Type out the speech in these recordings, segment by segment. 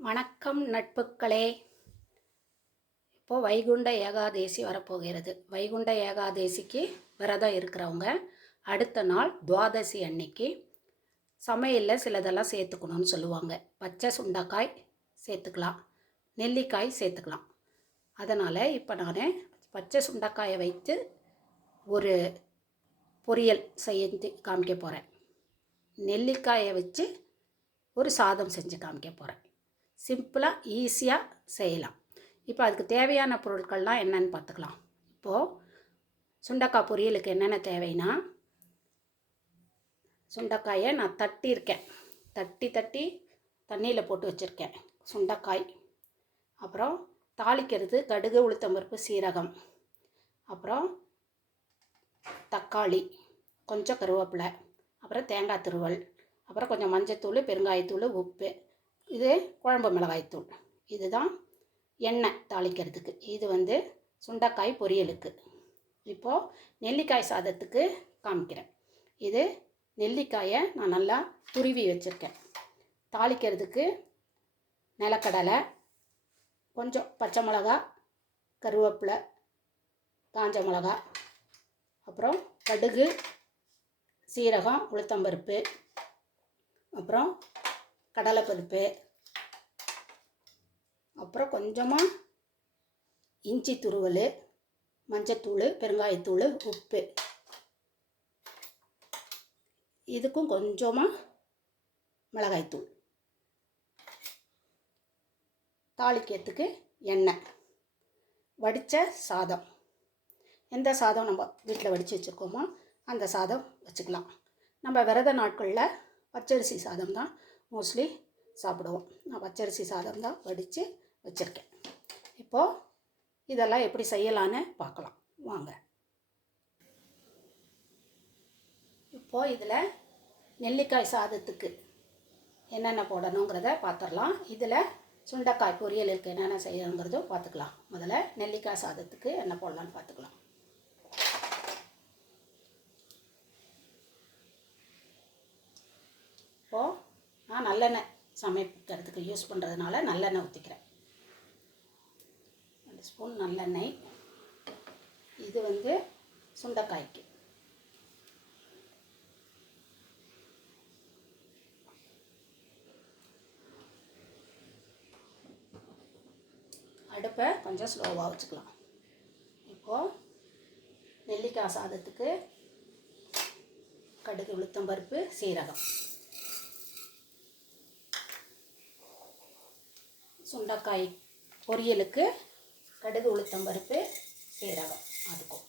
வணக்கம் நட்புக்களே. இப்போது வைகுண்ட ஏகாதேசி வரப்போகிறது. வைகுண்ட ஏகாதேசிக்கு விரதம் இருக்கிறவங்க அடுத்த நாள் துவாதசி அன்னைக்கு சமையலில் சிலதெல்லாம் சேர்த்துக்கணும்னு சொல்லுவாங்க. பச்சை சுண்டைக்காய் சேர்த்துக்கலாம், நெல்லிக்காய் சேர்த்துக்கலாம். அதனால் இப்போ நான் பச்சை சுண்டைக்காயை வைத்து ஒரு பொரியல் செய்து காமிக்க போகிறேன். நெல்லிக்காயை வச்சு ஒரு சாதம் செஞ்சு காமிக்க போகிறேன். சிம்பிளாக ஈஸியாக செய்யலாம். இப்போ அதுக்கு தேவையான பொருட்கள்லாம் என்னென்னு பார்த்துக்கலாம். இப்போது சுண்டைக்காய் பொரியலுக்கு என்னென்ன தேவைன்னா, சுண்டைக்காயை நான் தட்டியிருக்கேன். தட்டி தண்ணியில் போட்டு வச்சுருக்கேன் சுண்டைக்காய். அப்புறம் தாளிக்கிறது கடுகு, உளுத்தம்பருப்பு, சீரகம், அப்புறம் தக்காளி, கொஞ்சம் கருவேப்பிலை, அப்புறம் தேங்காய் துருவல், அப்புறம் கொஞ்சம் மஞ்சத்தூள், பெருங்காயத்தூள், உப்பு, இது குழம்பு மிளகாய்த்தூள். இதுதான் எண்ணெய் தாளிக்கிறதுக்கு. இது சுண்டைக்காய் பொரியலுக்கு. இப்போது நெல்லிக்காய் சாதத்துக்கு காமிக்கிறேன். இது நெல்லிக்காயை நான் நல்லா துருவி வச்சுருக்கேன். தாளிக்கிறதுக்கு நிலக்கடலை, கொஞ்சம் பச்சை மிளகா, கருவேப்பிலை, காஞ்ச மிளகா, அப்புறம் கடுகு, சீரகம், உளுத்தம்பருப்பு, அப்புறம் கடலைப்பருப்பு, அப்புறம் கொஞ்சமாக இஞ்சி துருவல், மஞ்சத்தூள், பெருங்காயத்தூள், உப்பு, இதுக்கும் கொஞ்சமாக மிளகாய்த்தூள், தாளிக்கிறதுக்கு எண்ணெய், வடித்த சாதம். எந்த சாதம் நம்ம வீட்டில் வடித்து வச்சுருக்கோமோ அந்த சாதம் வச்சுக்கலாம். நம்ம விரத நாட்களில் பச்சரிசி சாதம் தான் மோஸ்ட்லி சாப்பிடுவோம். நான் பச்சரிசி சாதம் தான் வடித்து வச்சுருக்கேன். இப்போது இதெல்லாம் எப்படி செய்யலான்னு பார்க்கலாம் வாங்க. இப்போது இதில் நெல்லிக்காய் சாதத்துக்கு என்னென்ன போடணுங்கிறத பார்த்துடலாம். இதில் சுண்டைக்காய் பொரியலுக்கு என்னென்ன செய்யணுங்கிறதும் பார்த்துக்கலாம். முதல்ல நெல்லிக்காய் சாதத்துக்கு என்ன போடலான்னு பார்த்துக்கலாம். இப்போது நான் நல்லெண்ணெய் சமைக்கிறதுக்கு யூஸ் பண்ணுறதுனால நல்லெண்ணெய் ஊற்றிக்கிறேன். 2 ஸ்பூன் நல்லெண்ணெய். இது சுண்டைக்காய்க்கு. அடுப்பை கொஞ்சம் ஸ்லோவாக வச்சுக்கலாம். இப்போது நெல்லிக்காய் சாதத்துக்கு கடுகு, உளுத்தம்பருப்பு, சீரகம், சுண்டைக்காய் பொரியலுக்கு கடுகு, உளுத்தம்பருப்பு, சீரகம், அதுக்கும்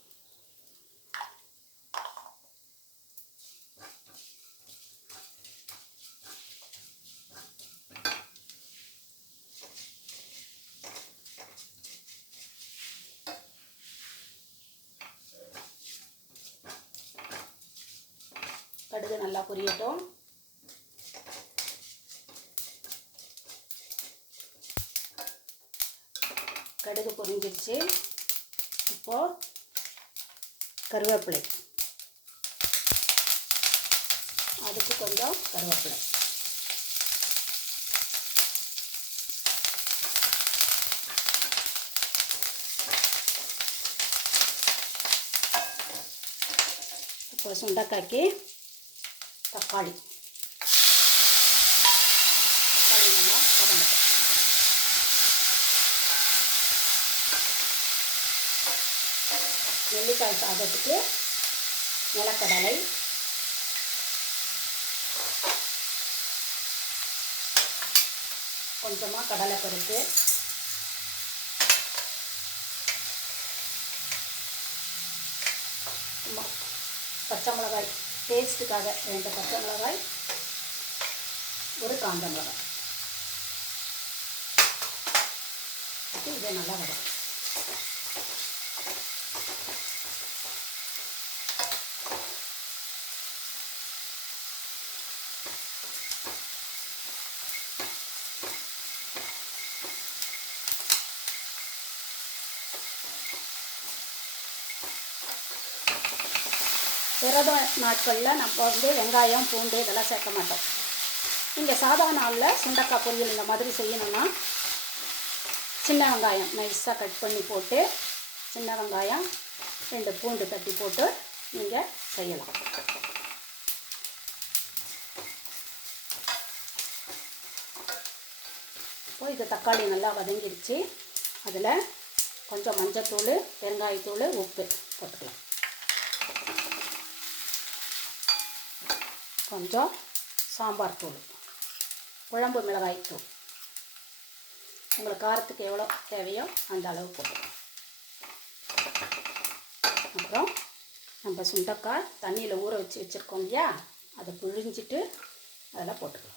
கடுகு நல்லா பொரியட்டும். கடுகு பொரிஞ்சிருச்சு. இப்போது கருவேப்பிலை, அதுக்கு கொஞ்சம் கருவேப்பிலை, இப்போ சுண்டைக்காய்க்கு தக்காளி நல்லா வதங்கட்டும். நெல்லிக்காய் சாதத்துக்கு நிலக்கடலை, கொஞ்சமாக கடலைப்பருப்பு, பச்சை மிளகாய், டேஸ்ட்டுக்காக 2 பச்சை மிளகாய், ஒரு காஞ்ச மிளகாய், இதை நல்லா வரும். விரத நாட்களில் நம்ம வெங்காயம், பூண்டு இதெல்லாம் சேர்க்க மாட்டோம். நீங்கள் சாதா நாளில் சுண்டக்காய் பொரியல் இந்த மாதிரி செய்யணும்னா சின்ன வெங்காயம் நைஸாக கட் பண்ணி போட்டு, சின்ன வெங்காயம் 2 பூண்டு தட்டி போட்டு நீங்கள் செய்யலாம். இப்போ இது தக்காளி நல்லா வதங்கிடுச்சு. அதில் கொஞ்சம் மஞ்சத்தூள், பெருங்காயத்தூள், உப்பு போட்டுக்கலாம். கொஞ்சம் சாம்பார் தூள், குழம்பு மிளகாய் தூள், உங்களுக்கு காரத்துக்கு எவ்வளோ தேவையோ அந்த அளவு போட்டுக்கலாம். அப்புறம் நம்ம சுண்டைக்காய் தண்ணியில் ஊற வச்சுருக்கோம் இல்லையா, அதை பிழிஞ்சிட்டு அதில் போட்டுக்கலாம்.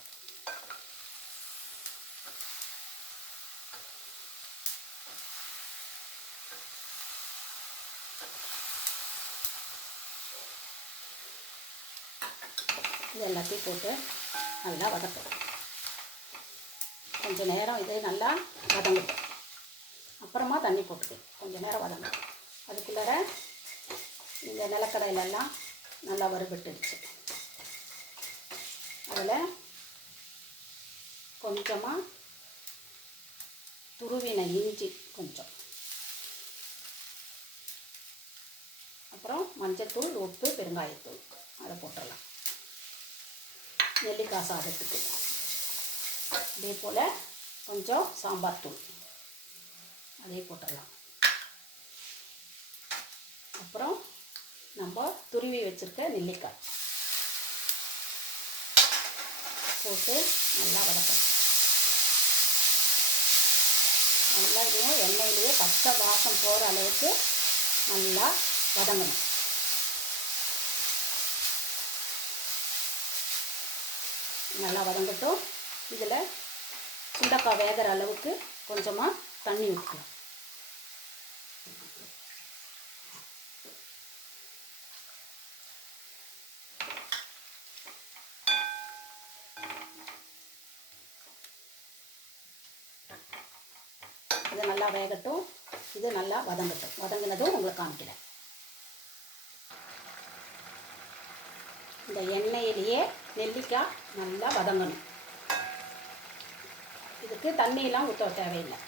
இது எல்லாத்தையும் போட்டு நல்லா வதக்கணும். கொஞ்சம் நேரம் இது நல்லா வதங்கட்டும். அப்புறமா தண்ணி போட்டுக்கலாம். கொஞ்சம் நேரம் வதங்கட்டும். அதுக்குள்ளார இந்த நிலக்கடையிலெல்லாம் நல்லா வறுபட்டுடுச்சு. அதில் கொஞ்சமாக துருவின இஞ்சி கொஞ்சம், அப்புறம் மஞ்சத்தூள், உப்பு, பெருங்காயத்தூள் அதை போட்டுடலாம். நெல்லிக்காய் சாதத்துக்கு அதே போல் கொஞ்சம் சாம்பார் தூள் அதே போட்டுடலாம். அப்புறம் நம்ம துருவி வச்சுருக்க நெல்லிக்காய் போட்டு நல்லா வதக்கணும். நல்லா இதுவும் எண்ணெயிலேயே பச்சை வாசம் போகிற அளவுக்கு நல்லா வதங்கணும். நல்லா வதங்கட்டும். இதில் சுண்டைக்காய் வேகிற அளவுக்கு கொஞ்சமாக தண்ணி ஊற்றலாம். இது நல்லா வேகட்டும். இது நல்லா வதங்கட்டும். வதங்கினதும் உங்களுக்கு காமிக்கிறேன். இந்த எண்ணெயிலேயே நெல்லிக்காய் நல்லா வதங்கணும். இதுக்கு தண்ணியெல்லாம் ஊற்ற தேவையில்லை.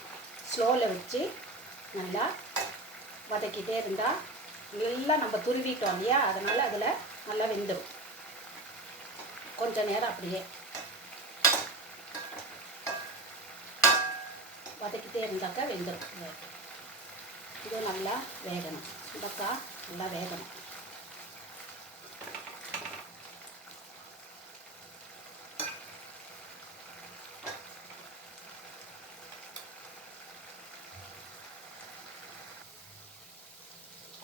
ஸ்லோவில் வச்சு நல்லா வதக்கிட்டே இருந்தால் நல்லா நம்ம துருவிட்டோம் இல்லையா, அதனால் அதில் நல்லா வெந்துடும். கொஞ்சம் நேரம் அப்படியே வதக்கிட்டே இருந்தாக்கா வெந்துடும். இது நல்லா வேகணும். சுண்டக்காய் நல்லா வேகணும்.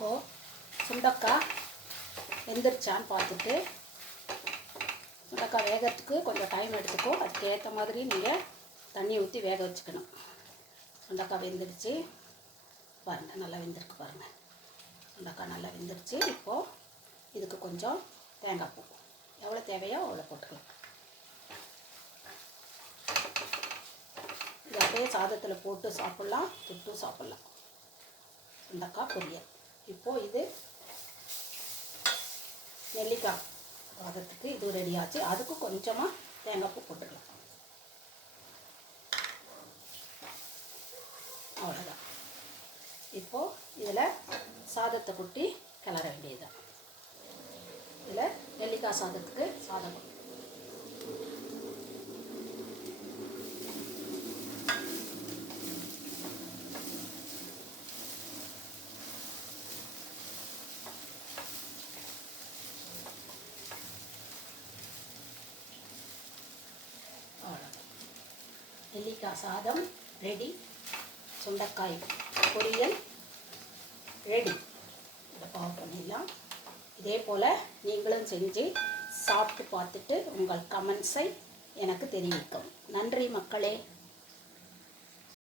இப்போது சுண்டக்காய் வெந்துருச்சான்னு பார்த்துட்டு, சுண்டக்காய் வேகிறதுக்கு கொஞ்சம் டைம் எடுத்துக்கும். அதுக்கு ஏற்ற மாதிரி நீங்கள் தண்ணி ஊற்றி வேக வச்சுக்கணும். சுண்டக்காய் வெந்துடுச்சு பாருங்கள், நல்லா வெந்திருக்கு பாருங்கள். சுண்டக்காய் நல்லா வெந்துருச்சு. இப்போது இதுக்கு கொஞ்சம் தேங்காய் பூ எவ்வளோ தேவையோ அவ்வளோ போட்டுக்கலாம். இது அப்படியே சாதத்தில் போட்டு சாப்பிட்லாம், தொட்டு சாப்பிட்லாம். சுண்டக்காய் பொரியல். இப்போது இது நெல்லிக்காய் சாதத்துக்கு இது ரெடி ஆச்சு. அதுக்கு கொஞ்சமாக தேங்காய் பூ போட்டுக்கலாம். அவ்வளோதான். இப்போது இதில் சாதத்தை கொட்டி கிளற வேண்டியதுதான். இதில் நெல்லிக்காய் சாதத்துக்கு சாதம் நெல்லிக்காய் சாதம் ரெடி. சுண்டைக்காய் பொரியல் ரெடி. இதை பாவ் பண்ணிடலாம். இதே போல் நீங்களும் செஞ்சு சாப்பிட்டு பார்த்துட்டு உங்கள் கமெண்ட்ஸை எனக்கு தெரிவிக்கவும். நன்றி மக்களே.